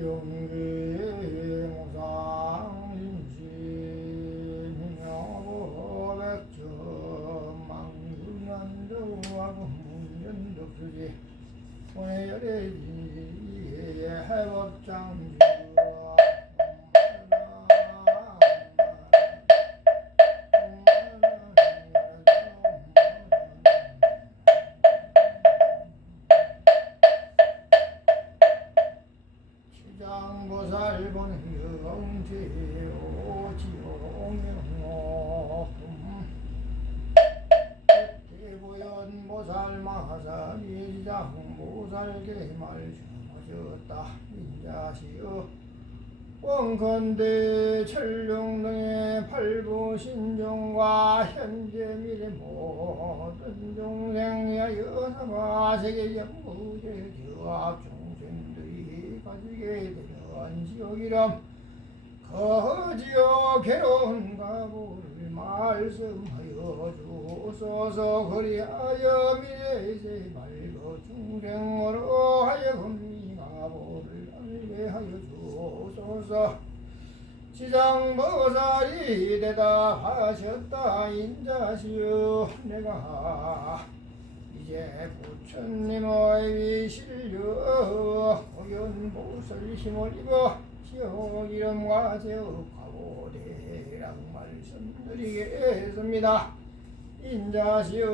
용기무상인지명오백점 망군한도하고 문전덕수지 오해열애지 해법장주 시장보살 보는 영제오지용명오품 대보연보살 마살이 시장보살 개말 주어졌다 인자시여 원건대 천룡등의 팔부신종과 현재 미래 모든 종생야여 사바세계 연무제 기업 종생들이 가지게 되는 지옥이람 거지어 괴로운 가보를 말씀하여 주소서 그리하여 미래세 말고 중생으로 하여금 이 가보를 알게하여 주소서 지장보살이 대답하셨다 인자시여 내가 이제 부처님의 위실려 고연보살 힘을 입어 지옥 이름과 제옥하고 대락 말씀드리겠습니다. 인자시여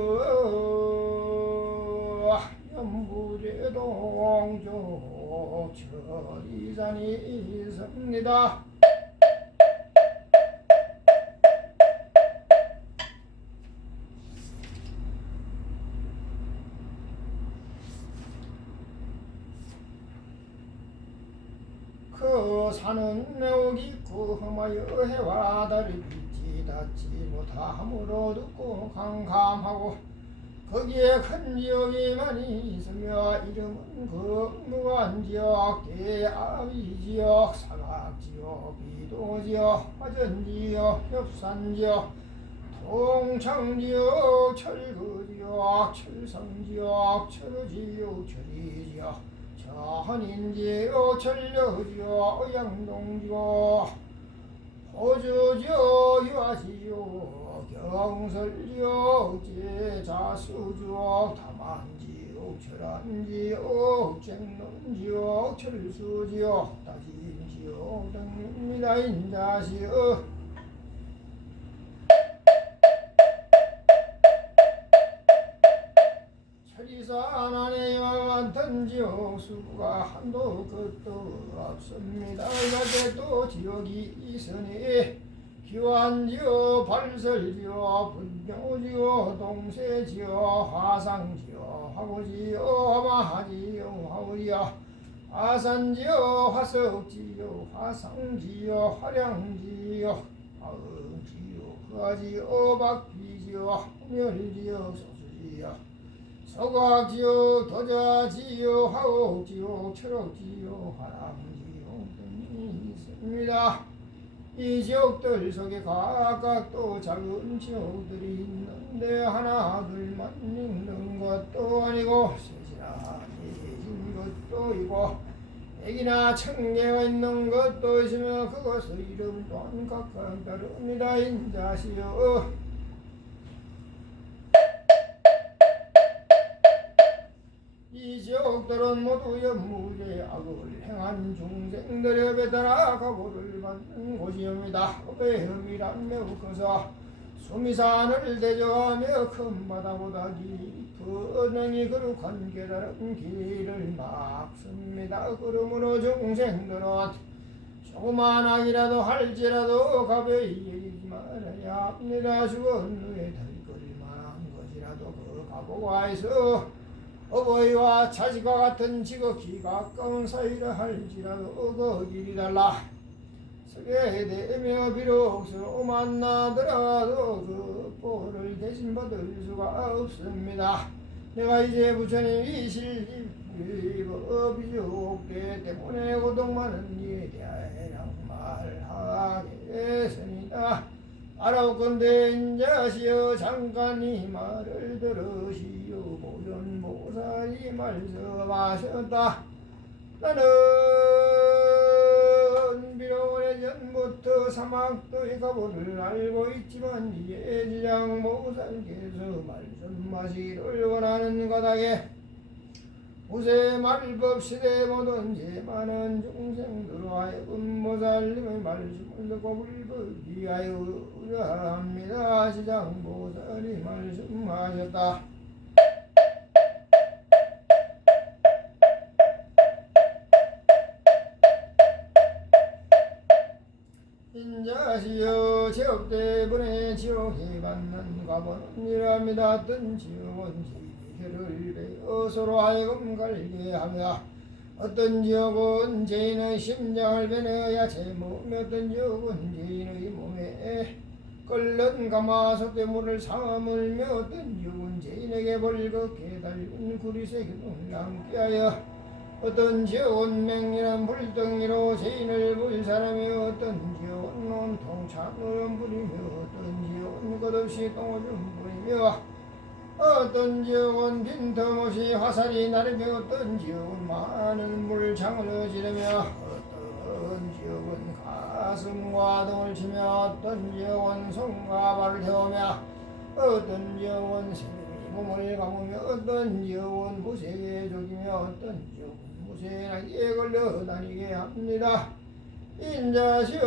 연부제 동조 철이산이 있습니다. 그 산은 매우 깊고 험하여 해와 달이 빛이 닿지 못함으로 듣고 캄캄하고 거기에 큰 지역이 많이 있으며 이름은 그 무한지역, 대아비지역, 사각지역, 비도지역, 화전지역, 협산지역, 통창지역, 철거지역, 철성지역, 철지역, 철이지역, 천인지역, 천려지역, 양동지역, 호주지역, 유아지역, 경설지역, 제자수지역, 다만지역, 철안지역, 쟁론지역, 철수지역, 따진지역 등입니다. 인자시여 철이산 안에 많던 지역 수가 한도 끝도 없습니다. 이것도 지역이 있으니 기완지역, 발설지역, 분교지역, 동세지역, 화상지역, 화구지역, 마하지역, 화우지역, 아산지역, 화석지역, 화상지역, 화량지역, 화음지역, 화지역, 박비지역, 멸지역, 소수지역, 서각지역, 도자지역, 화옥지역, 철옥지역, 화랑지역 등이 있습니다. 이 지역들 속에 각각 또 작은 지역들이 있는데 하나 둘만 있는 것도 아니고 셋이나 넷인 것도 있고 백이나 천 개가 있는 것도 있으며 그것의 이름 또한 각각 다릅니다. 인자시여 이 지역들은 모두 연무제 악을 행한 중생들의 배달아 가고를 받는 곳이옵니다. 배험이란 매우 커서 수미산을 대저하며 큰 바다보다 깊은 능이 거룩한 깨달은 길을 막습니다. 그러므로 중생들은 조그만 악이라도 할지라도 가벼이 여기지 말아야 합니다. 죽은 후에 덜거릴 만한 것이라도 그 각오가 있어 어버이와 자식과 같은 지극히 가까운 사이라 할지라도 그 길이 달라 서게 되며 비록 만나더라도 그 보를 대신 받을 수가 없습니다. 내가 이제 부처님이 실비법이족대 때문에 고통 많은 이에 대하여 말하겠습니다. 알아오건대 인자시여 잠깐 이 말을 들으시오. 보존보살이 말씀하셨다. 나는 비록 오래전부터 사막도의 가보를 알고 있지만 이제 지장보살께서 말씀하시기를 원하는 것하게 우세 말법 시대 모든 제 많은 중생들로 하여금 보살님의 말씀을 듣고 불법이하여 의뢰합니다. 지장보살이 말씀하셨다. 인자시여 제업 때문에 지옥이 받는 과보는 이러합니다. 어떤 지옥은 지혜를 베어 서로 하여금 갈게 하며 어떤 지옥은 죄인의 심장을 베내어야 제 몸에 어떤 지옥은 죄인의 몸에 끓는 가마솥에 물을 삼으며 어떤 지옥은 죄인에게 벌겋게 달린 구리새끼 남게 하여 어떤 지옥은 맹렬한 불덩이로 죄인을 볼 사람이 어떤 지옥은 온통 찬물을 부리며 어떤 지옥은 끝없이 똥을 부리며 어떤 지옥은 빈틈없이 화살이 나르며 어떤 지옥은 많은 물창을 지르며 어떤 지옥은 가슴과 등을 치며 어떤 지옥은 손과 발을 태우며 어떤 지옥은 새벽이 몸을 감으며 어떤 지옥은 무색에 죽이며 어떤 지옥은 무색하게 걸려 다니게 합니다. 인자시여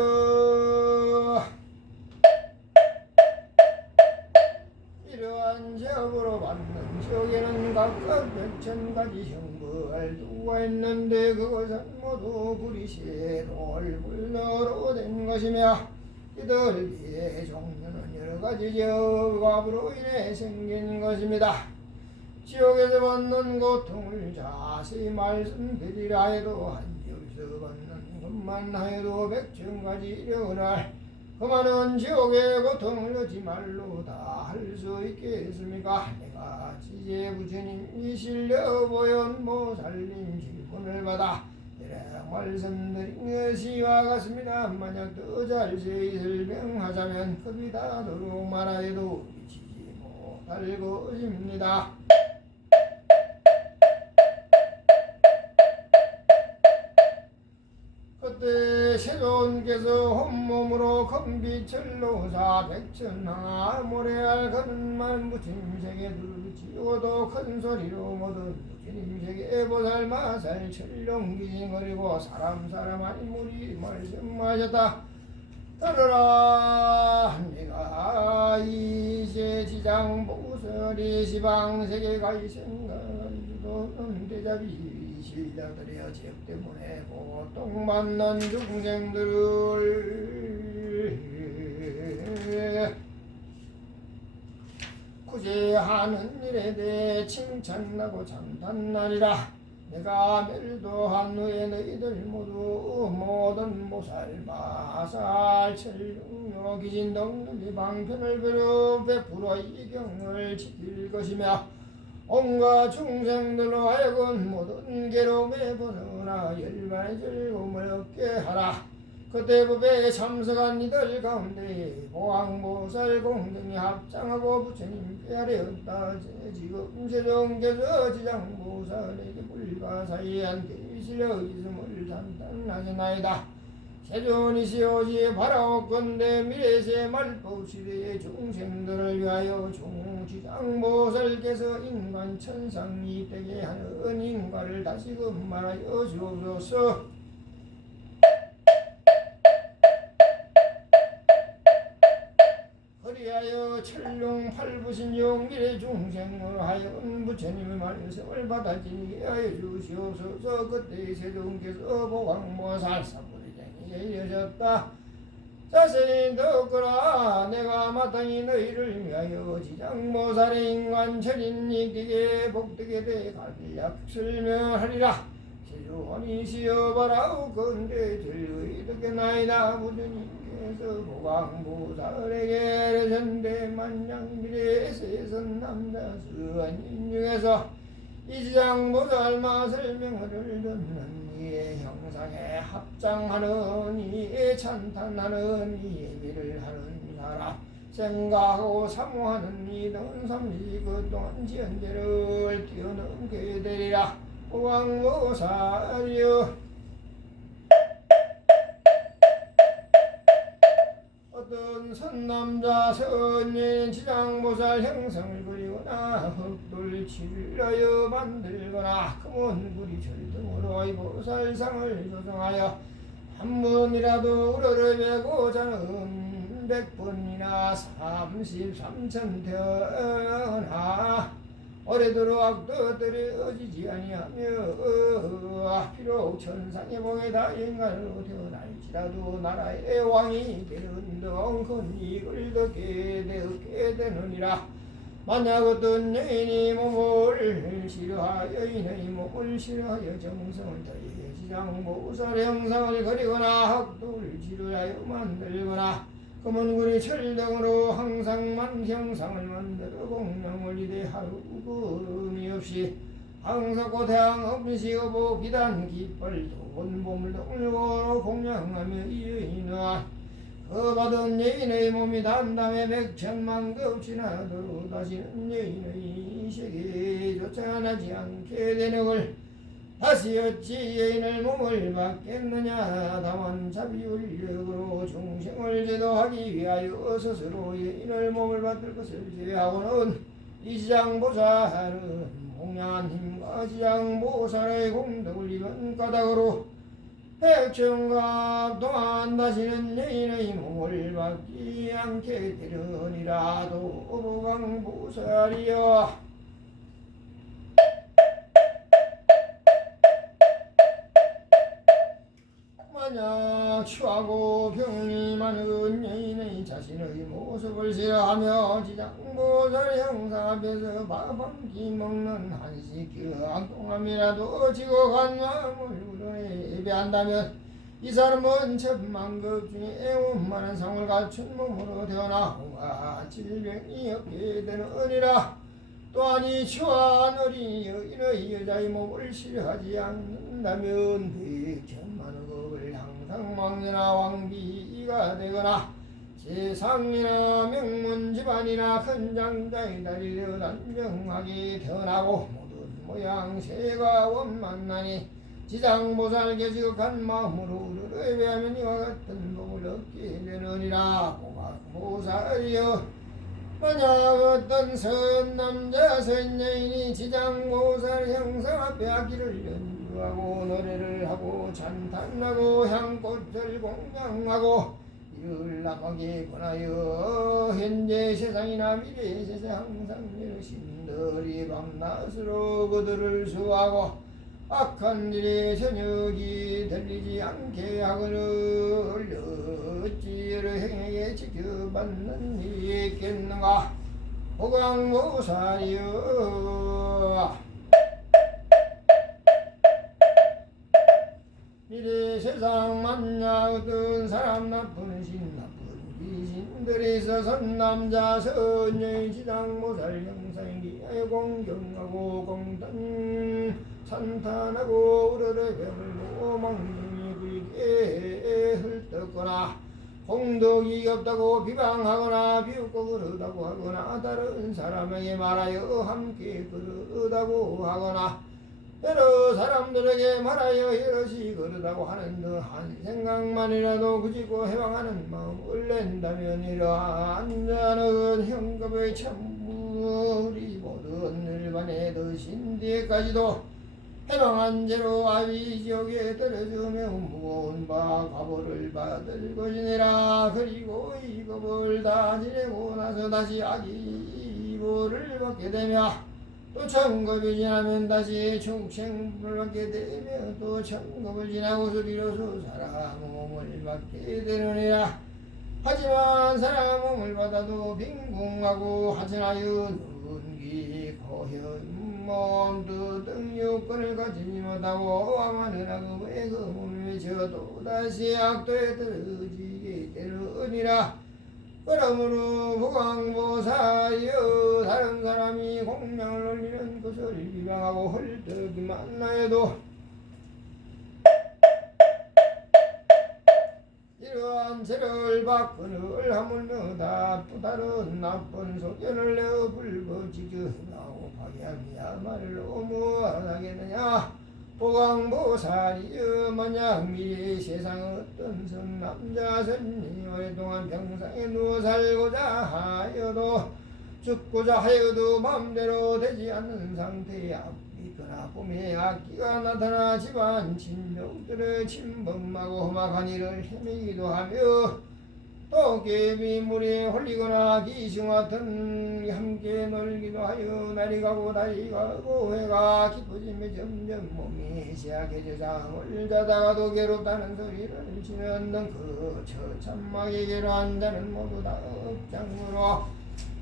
이러한 지옥으로 받는 지옥에는 각각 몇천가지 형벌두가 있는데 그것은 모두 구리새 돌불러로 된 것이며 이들의 종류는 여러가지 지옥업으로 인해 생긴 것입니다. 지옥에서 받는 고통을 자세히 말씀드리라 해도 한 지옥에서 받는 것만 하여도 백천가지 이르거늘 그 많은 지옥의 고통을 어찌 말로 다 할 수 있겠습니까? 내가 지혜부처님이 실려 보연 모살님 질문을 받아 대략 말씀드린 것이와 같습니다. 만약 더 자세히 설명하자면 급이 다도록 말하여도 미치지 못할 것입니다. 그때 세존께서 혼몸으로 금빛철로사 백천하 모래알 거는만 부처님세계 두르지고도 큰소리로 모든 부처님세계 보살마살 철룡기징거리고 사람 아닌 무리 말씀하셨다. 따르라 내가 이제 지장보살이 시방세계가 이생간주도 대자비 신자들의 죄 때문에 고통받는 중생들을 구제하는 일에 대해 칭찬하고 찬탄하리라. 내가 멸도한 후에 너희들 모두 모든 보살, 마살, 철룡, 기진 등들이 방편을 베풀어 이경을 지킬 것이며 온갖 중생들로 하여금 모든 괴로움에 벗어나 열반의 즐거움을 얻게 하라. 그때 법에 참석한 이들 가운데 보왕보살 공등이 합장하고 부처님께 아뢰었다. 지금 세종께서 지장보살에게 불가사의한 계시를 있음을 단단하시나이다. 세존이시오지 바라옵건대 미래세 말법시대의 중생들을 위하여 지장보살께서 인간 천상이 되게 하는 인과를 다시금 말하여 주옵소서. 그리하여 철룡 팔부신용 미래 중생을 하여 부처님의 말씀을 받아지게 하여 주시옵소서. 그때 세종께서 보광보살 사부리장에 이르셨다. 자세히 듣거라. 내가 마땅히 너희를 위하여 지장보살의 인간철인 이기게 복되게 돼 간략 설명하리라. 세존이시여 바라옵건대 즐거이득겠나이다. 부처님께서 보광보살에게 이르셨는데 만약미래의 세선 남자 수한인 중에서 이 지장보살마 설명을 듣는 이의 형상에 합장하는 이의 찬탄하는 이의 미를 하는 사람 생각하고 사모하는 이는 삼시 그동안 지연제를 뛰어넘게 되리라. 보광보살이여 어떤 선남자 선인 지장보살 형상을 그리거나 흑돌 칠하여 만들거나 금원구리 절등으로 이 보살상을 조성하여 한 번이라도 우러를 메고 자는 100번이나 33천 태어나 오래도록 악도들어지지 아니하며 비록 천상의 봉에 다 인간으로 태어날지라도 나라의 왕이 되는 덩큰 이익을 얻게 되느니라. 만약 어떤 여인이 몸을 싫어하여 이의 몸을 싫어하여 정성을 다해 지장보살의 형상을 그리거나 학도를 지루하여 만들거나 금은구리 철등으로 항상만 형상을 만들어 공명을 이대 하루 구름이 없이 항상 태양 음식어보 비단 깃발 도본 보물도 울고 공양하며 이 여인아 그 받은 여인의 몸이 단담에 100천만 급 지나도록 다시는 여인의 세계에 쫓아나지 않게 되는 걸 다시 어찌 여인을 몸을 받겠느냐. 다만 자비율력으로 중생을 제도하기 위하여 스스로 여인을 몸을 받을 것을 제하고는 이 지장보살은 공양한 힘과 지장보살의 공덕을 입은 까닭으로 백천갑 동안 다시는 여인의 몸을 받지 않게 되려니라도 보광보살이여 만약 추하고 병이 많은 여인의 자신의 모습을 싫어하며 지장보살 형상 앞에서 밥 한 끼 먹는 한식 경동함이라도 지고 간 마음을 우러내 예배한다면 이 사람은 천만급 중에 애원만한 상을 갖춘 몸으로 태어나 홍아 질병이 없게 되느니라. 또한 이 추한 어린 여인의 여자의 몸을 싫어하지 않는다면 백천만의 법을 항상 왕녀나 왕비가 되거나 세상이나 명문 집안이나 큰 장자의 딸이 되어 단정하게 태어나고 모든 모양새가 원만하니 지장보살 계시극한 마음으로 우르르 예배하면 이와 같은 복을 얻게 되느니라. 보살이여 만약 어떤 선남자 선여인이 지장보살 형상 앞에 악기를 연주하고 노래를 하고 찬탄하고 향꽃을 공양하고 이를 나가게 권하여 현재 세상이나 미래 세상 항상 신들이 밤낮으로 그들을 수하고 악한 일에 저녁이 들리지 않게 하거늘 어찌를 행하게 지켜받는 일이 있겠는가. 보광보살이여 미래 세상 만약 어떤 사람 나쁜 신 나쁜 귀신들이 있어 선남자 선여인 지장보살 형상이 공경하고 공단 산탄하고 우러러 배불고 망령이 불게 헐떡거나 공덕이 없다고 비방하거나 비웃고 그러다고 하거나 다른 사람에게 말하여 함께 그러다고 하거나 여러 사람들에게 말하여 이러시 그러다고 하는 한 생각만이라도 그지고 해방하는 마음을 낸다면 이러한 자는 현급의 참물이 모든 일반에 드신 뒤에까지도 해방한 죄로 아비지옥에 떨어지며 무거운 바 가보를 받을 것이니라. 그리고 이 겁을 다 지내고 나서 다시 아기보를 받게 되며 또 천겁이 지나면 다시 축생을 받게 되며 또 천겁을 지나고서 비로소 사람 몸을 받게 되느니라. 하지만 사람 몸을 받아도 빈궁하고 하천하여 눈기 고현 몸 뜻등 육권을 가지지 못하고 아마는 악음의 그 몸을 외쳐 또다시 악도에 떨어지게 되느니라. 그러므로 보광보살이여 다른 사람이 공명을 올리는 것을 비방하고 헐떡이만 하여도 이러한 죄를 받거늘 하물며 또 다른 나쁜 소견을 내어 불거지경하고 파괴함이야말로 무엇하겠느냐. 보강보살이여 만약 미래 세상 어떤 성남자 선이 오랫동안 병상에 누워 살고자 하여도 죽고자 하여도 마음대로 되지 않는 상태에 있거나 꿈에 악기가 나타나 집안 친족들의 침범하고 험악한 일을 헤매기도 하며 또 개미 물에 홀리거나 귀신과 같은 함께 놀기도 하여 날이 가고 달이 가고 해가 깊어지며 점점 몸이 시약해져 잠을 자다가도 괴롭다는 소리를 지는 그 처참하게 괴로운 자는 모두 다 억장으로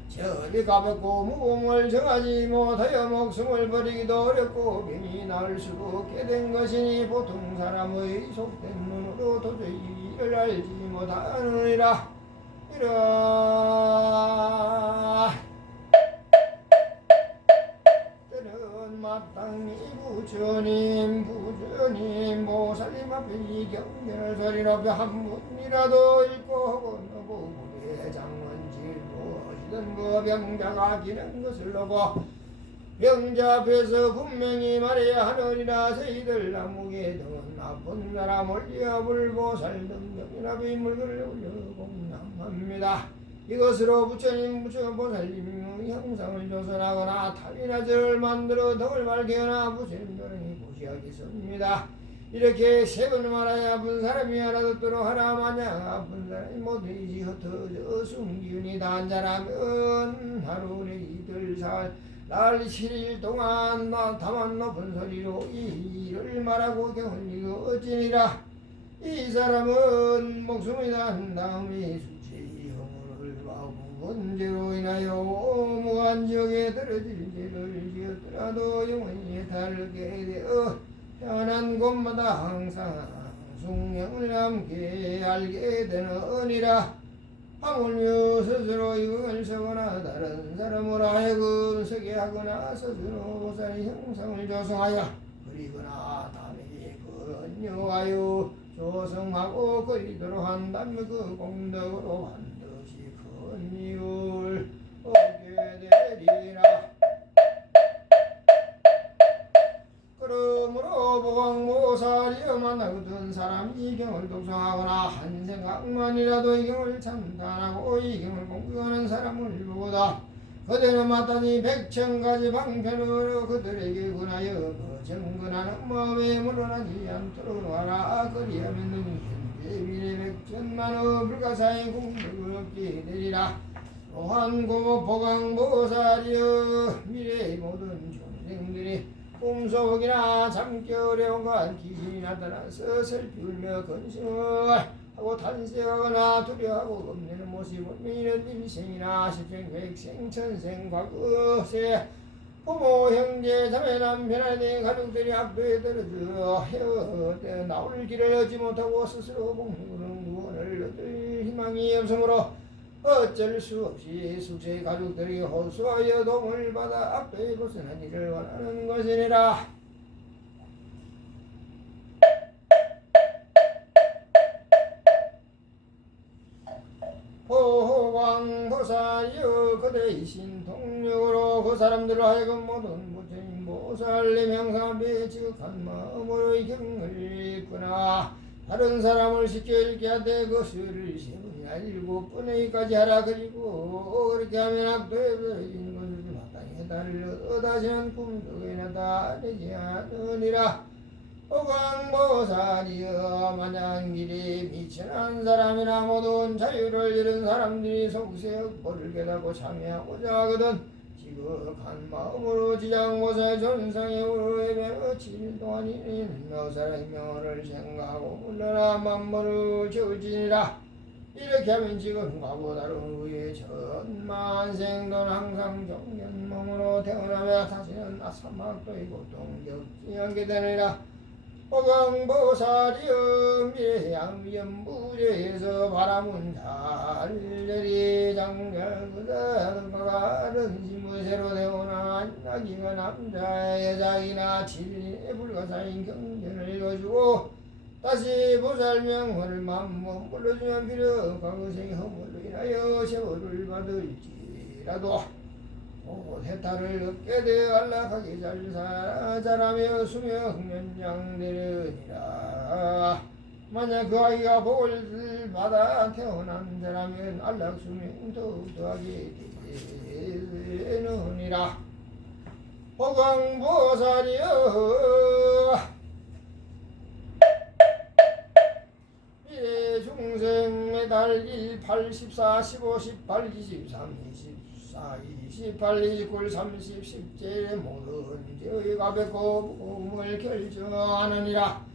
저리 가볍고 무공을 정하지 못하여 목숨을 버리기도 어렵고 병이 나을 수 없게 된 것이니 보통 사람의 속된 눈으로 도저히 이를 알지 못하느니라. 이라 때는 마땅히 부처님 보살님 앞에 이 경전을 소리 높여 한 분이라도 읽고 건너보고 장원질도 하시던 그 병자가 기는 것을 보고 병자 앞에서 분명히 말해야 하느니라. 저희들 나무게 등은 나쁜 사람 올려 불보살 등 명인합의 물건을 올려 공양합니다. 이것으로 부처님 부처보살님의 형상을 조선하거나 탑이나 절을 만들어 덕을 밝히거나 부처님 도령이 보시하겠습니다. 이렇게 세 번 말하여 아픈 사람이 알아듣도록 하나. 마냥 아픈 사람이 모두이지 흩어져 숨기운이 단 자라면 하루 이틀 사흘 날 7일 동안 다만 높은 소리로 이 일을 말하고 경을 이루어지니라. 이 사람은 목숨이 난 다음에 수치의 형을 하고 문제로 인하여 무한지옥에 떨어질 죄를 지었더라도 영원히 달게 되어 태어난 곳마다 항상 숭령을 함께 알게 되느니라. 하물며 스스로 이걸 서거나 다른 사람으로 하여금 서게 하거나 스스로 보살의 형상을 조성하여 그리거나 남에게 건요하여 조성하고 그리도록 한다면 그 공덕으로 반드시 큰 이익을 얻게 되리라. 그러므로 보광보살이여 만나거든 사람이 이 경을 독송하거나 한 생각만이라도 이 경을 참단하고 이 경을 공부하는 사람을 보고다 그대는 마땅히 100,000가지 방편으로 그들에게 권하여 그 정근하는 마음에 물러나지 않도록 하라. 그리하면 능히 현재 미래 100,000만의 불가사의 공덕을 얻게 되리라. 또한 고 보광보살이여 미래의 모든 중생들이 꿈속이나 잠기 어려운 것 귀신이 나타나서 슬피 울며 근심을 하고 탄식하거나 두려워하고 겁내는 모습을 이런 일생이나 십생 백생 천생 과거세 부모 형제 자매 남편 아내 가족들이 악도에 떨어져 헤어 나올 길을 얻지 못하고 스스로 복무는 구원을 얻을 희망이 없으므로 어쩔 수 없이 숙제의 가족들이 호소하여 도움을 받아 악도에 벗어난 일을 원하는 것이니라. 보광보살이여 그대이신 동력으로 그 사람들을 하여금 모든 부처님 보살님 형상 앞에 지극한 마음으로 이 경을 읽거나 다른 사람을 쉽게 읽게 하되 그 수를 세번이나 7번에까지 하라. 그리고 그렇게 하면 악도에 떨어진 것을 마땅히 달려 다시는 꿈도 나타내지 않으니라. 보광보살이여 만약 미래에 미천한 사람이나 모든 자유를 잃은 사람들이 속세역 벌을 깨닫고 참여하고자 하거든 지극한 마음으로 지장보살 존상에 오르며 7일 동안 있는 너사의 명을 생각하고 물러나 만물을 채울지니라. 이렇게 하면 지금 과거 다른 후에 전만생돈 항상 종견 몸으로 태어나며 다시는 사막도의 고통 겪지 않게 되느니라. 보광보살이여 미래양연부제에서 바람은 달려리 장별 그다음과 런시무새로 되오나 나기가 남자 여자이나 진리의 불가사인 경전을 읽어주고 다시 보살명을 맘몸 불러주면 비록 과거생의 허물로 인하여 세월을 받을지라도 곧 해탈을 얻게 되어 안락하게 잘 자라며 수며 흑면양되느니라. 만약 그 아이가 복을 받아 태어난 자라면 안락수명 더하게 되느니라. 호광보살이여 중생 매달 1, 8, 14, 15, 18, 23, 24, 28, 29, 30, 10제 모든 죄의 가볍고 무거움을 결정하느니라.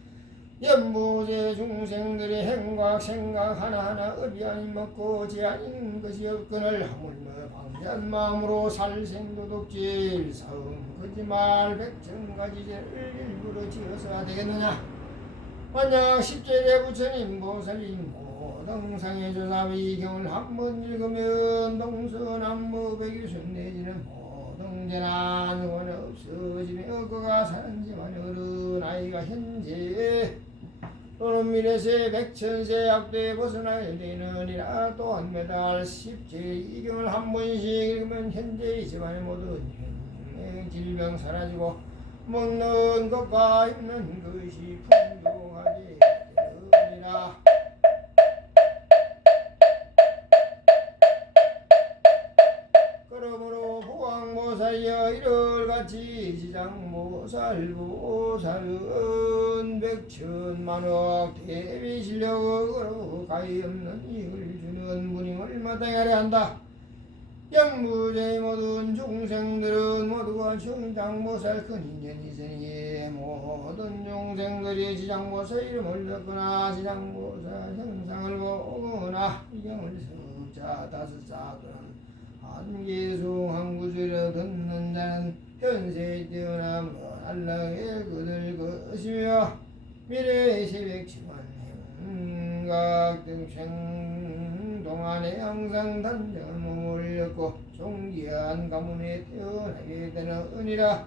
연부제 중생들의 행각 생각 하나하나 의리아니 먹고 죄아닌 것이 없거늘 하물며 방대한 마음으로 살생도둑질 사음 거짓말 백천가지 죄를 일부러 지어서 되겠느냐. 만약 십제례 부처님 보살님 모등상의 조사의 경을 한번 읽으면 동서남북 백유순 내지는 모등재난 원 없어지며 그가 사는지만 어른 아이가 현재 또는 미래세 백천세 약도에 벗어나야 되느니라. 또한 매달 십제 이경을 한 번씩 읽으면 현재 이 집안의 모든 질병 사라지고 먹는 것과 입는 것이 풍요하게 되느니라. 그러므로 보왕보살이여 이럴같이 지장보살은 백천만억 대비실력으로 가히 없는 이익을 주는 무님을 마땅하려 한다. 영부제의 모든 중생들은 모두가 지장보살 큰 인연이 있으니 모든 중생들이 지장보살 이름을 듣거나 지장보살 형상을 보거나 이경을 석자 다섯자 또는 한계송 한구절여 듣는 자는 현세에 뛰어난 안락의 그들 것이며 미래의 새백치만 행각 등생 동안에 항상 단정한 몸을 얻고 존귀한 가문에 태어나게 되느니라.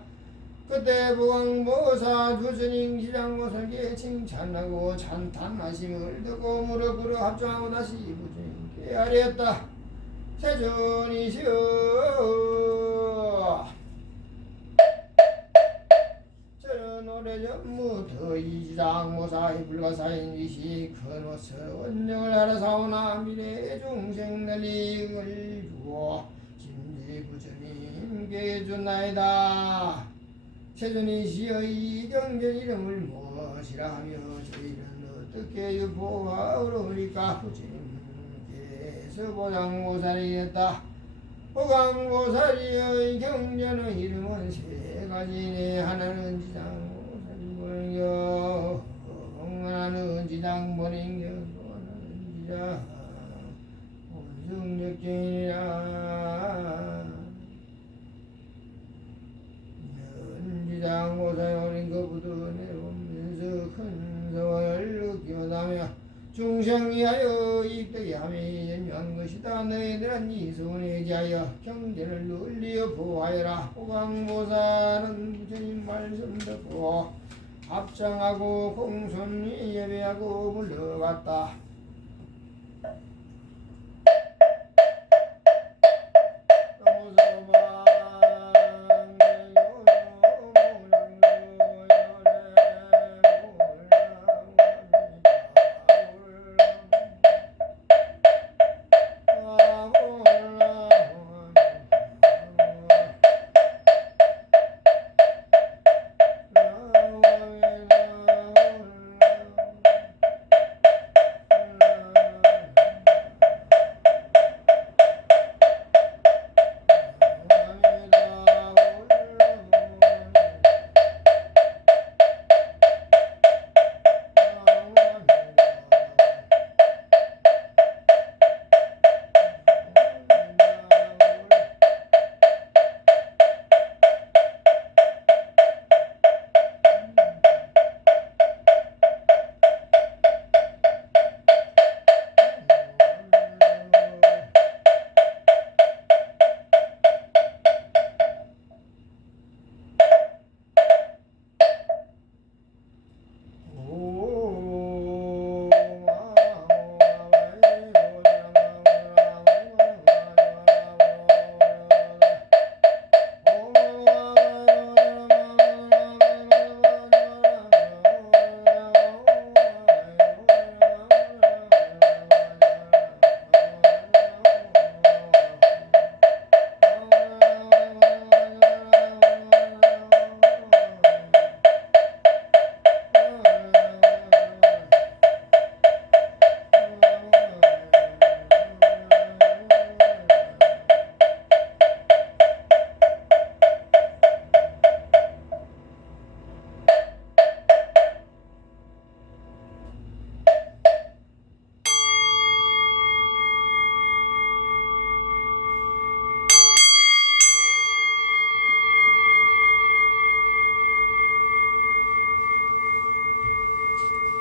그때 보광보사 주스님 지장보살께 칭찬하고 찬탄하심을 듣고 무릎 꿇어 합장하고 다시 부처님께 아뢰었다. 세존이시여 저는 오래전부터 이 지장보살의 불가사인이시 큰 옷을 원정을 하러 사오나 미래의 중생들 이익을 주고 진지 부처님께 주나이다. 세존이시여 이 경전 이름을 무엇이라 하며 저희는 어떻게 유포하오리까. 부처님께서 보장보살이었다. 보강보살이여 이 경전의 이름은 세 가지네. 하나는 지장보살이며 하나는 지장보살이며 또 하나는 지장 본승적견이라. 지장보살 어린 것부터 내려오면서 큰 소원을 느끼다며 중생이하여 이익되게 하며 연명한 것이다. 너희들은 이 소원에 대하여 경전을 널리 보하여라. 보광보살은 부처님 말씀 듣고 합장하고 공손히 예배하고 물러갔다.